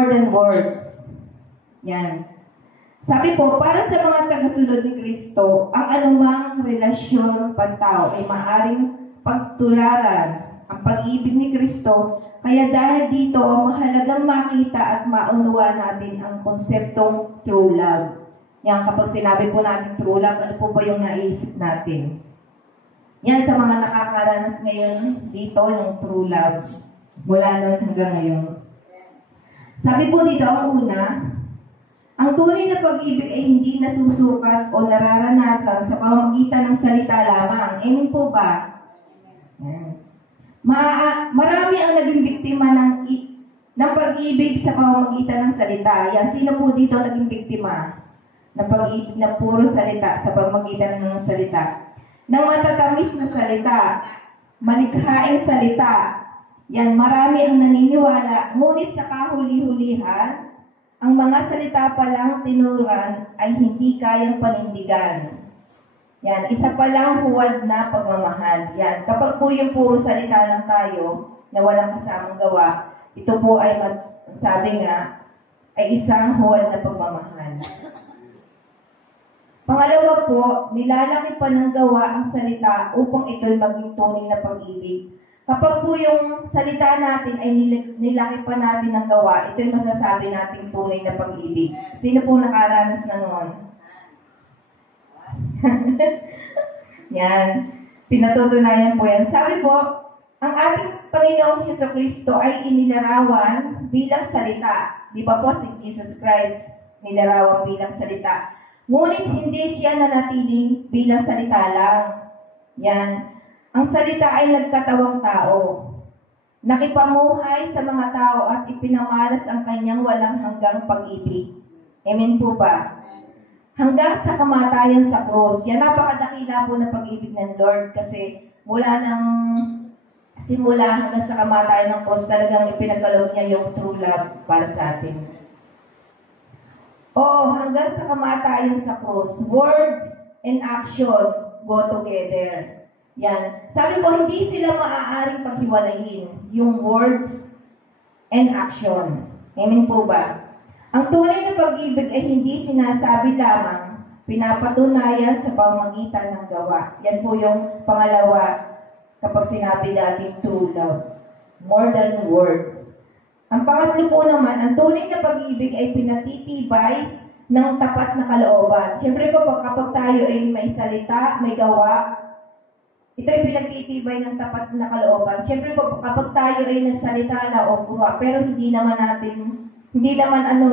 more than words. Yan. Sabi po, para sa mga tagasunod ni Kristo, ang anumang relasyon pantao ay maaaring pagtularan ang pag-ibig ni Kristo. Kaya dahil dito, mahalagang makita at maunawa natin ang konseptong true love. Yan, kapag sinabi po natin true love, ano po ba yung naisip natin? Yan, sa mga nakakaranas ngayon dito, yung true love. Mula noon hanggang ngayon. Sabi po dito, ang una, ang tunay na pag-ibig ay hindi nasusukat o nararanasan sa pamamagitan ng salita lamang. Amen po ba? Marami ang naging biktima ng pag-ibig sa pamamagitan ng salita. Yan, sino po dito naging biktima ng pag-ibig na puro salita sa pamamagitan ng salita? Ng matatamis na salita, malikhaing salita. Yan, marami ang naniniwala. Ngunit sa kahuli-hulihan, ang mga salita palang tinuruan ay hindi kayang panindigan. Yan, isa palang huwad na pagmamahal. Yan, kapag po yung puro salita lang tayo, na walang kasamang gawa, ito po ay, sabi nga, ay isang huwad na pagmamahal. Pangalawa po, nilalaki pa ng gawa ang salita upang ito'y maging tunay na pag-ibig. Kapag po yung salita natin ay nilaki pa natin ng gawa, ito'y masasabi nating tunay na pag-ibig. Sino po nakaranas na noon? Yan. Pinatutunayan po yan. Sabi po, ang ating Panginoong Jesucristo ay inilarawan bilang salita. Di ba po si Jesus Christ nilarawan bilang salita? Ngunit hindi siya nanatiling bilang salita lang. Yan. Ang salita ay nagkatawang tao. Nakipamuhay sa mga tao at ipinamalas ang kanyang walang hanggang pag-ibig. Amen po ba? Hanggang sa kamatayan sa krus. Yan, napakadakila po na pag-ibig ng Lord kasi mula ng simula hanggang sa kamatayan ng krus, talagang ipinagkaloob niya yung true love para sa atin. Oo, hanggang sa kamatayan sa krus. Words and action go together. Yan. Sabi po, hindi sila maaaring paghiwalayin yung words and action. Amen po ba? Ang tunay na pag-ibig ay hindi sinasabi lamang, pinapatunayan sa pamamagitan ng gawa. Yan po yung pangalawa kapag sinabi natin true love. More than words. Ang pangatlo po naman, ang tunay na pag-ibig ay pinatitibay ng tapat na kalooban. Siyempre po, kapag tayo ay may salita, may gawa, ito ay pinagtitibay ng tapat na kalooban. Siyempre po, kapag tayo ay nagsalita na o gawa, pero hindi naman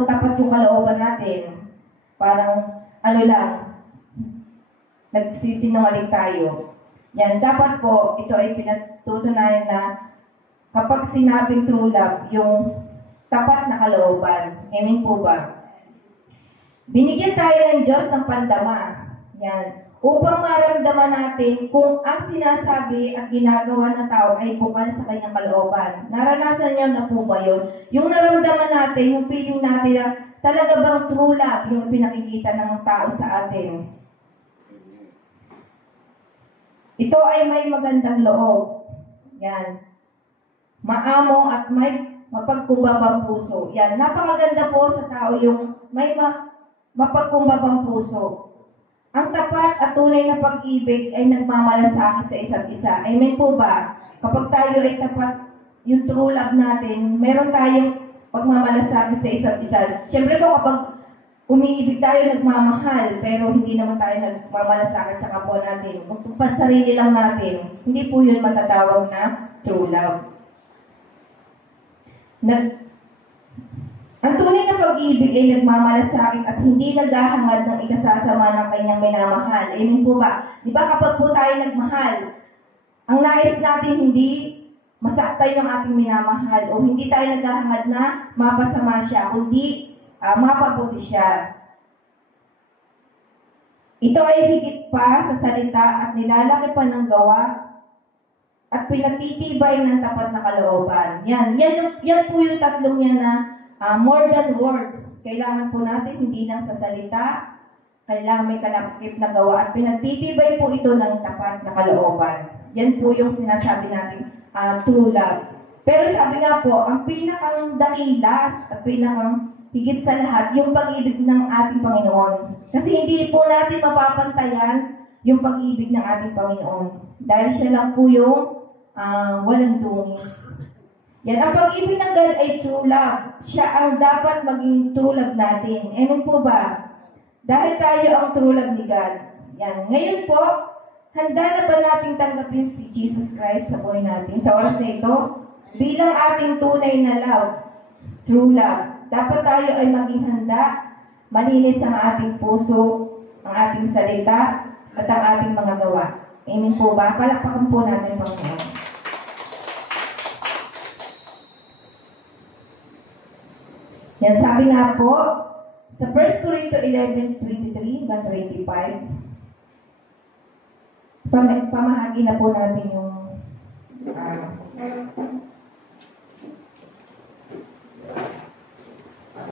tapat yung kalooban natin. Parang, nagsisinungaling tayo. Yan, dapat po, ito ay pinatutunayan na kapag sinabing true love, yung tapat na kalooban. Amen po ba? Binigyan tayo ng Diyos ng pandama. Yan. Upang maramdaman natin kung ang sinasabi at ginagawa ng tao ay bukal sa kanyang kalooban. Naranasan niyo na po ba yun? Yung naramdaman natin, yung feeling natin na talaga bang true love yung pinakikita ng tao sa atin. Ito ay may magandang loob. Yan. Maamo at may mapagkumbabang puso. Yan. Napakaganda po sa tao yung may mapagkumbabang puso. Ang tapat at tunay na pag-ibig ay nagmamalasakit sa isa't isa. Amen po ba? Kapag tayo ay tapat, yung true love natin, meron tayong pagmamalasakit sa isa't isa. Siyempre po, kapag umiibig tayo, nagmamahal, pero hindi naman tayo nagmamalasakit sa kapwa natin. Kung pasarili lang natin, hindi po yun matatawag na true love. Ang tunay na pag-ibig ay nagmamalasakit at hindi naghahangad ng ikasasama ng kanyang minamahal. Amen po ba? Di ba kapag po tayo nagmahal, ang nais natin hindi masaktan yung ating minamahal o hindi tayo naghahangad na mapasama siya, kundi mapabuti siya. Ito ay higit pa sa salita at nilalaki pa ng gawa at pinagtitibay ng tapat na kalooban. Yan po yung tatlong yan na more than words. Kailangan po natin hindi lang sa salita, kailangan may kalakip na gawa at pinagtitibay po ito ng tapat na kalooban. Yan po yung sinasabi natin true love. Pero sabi nga po, ang pinakang dakila at pinakang higit sa lahat, yung pag-ibig ng ating Panginoon. Kasi hindi po natin mapapantayan yung pag-ibig ng ating Panginoon. Dahil siya lang po yung walang dungis. Yan, ang pag-ibig ng God ay true love. Siya ang dapat maging true love natin. Amen po ba? Dahil tayo ang true love ni God. Yan. Ngayon po, handa na ba nating tanggapin si Jesus Christ sa buhay natin sa oras na ito? Bilang ating tunay na love, true love. Dapat tayo ay maging handa, malinis ang ating puso, ang ating salita, at ang ating mga gawa. Amen po ba? Palakpakan po natin, Panginoon. Yan, sabi nga po, sa 1 Corinthians 11:23 hanggang 25, pamahagi na po natin yung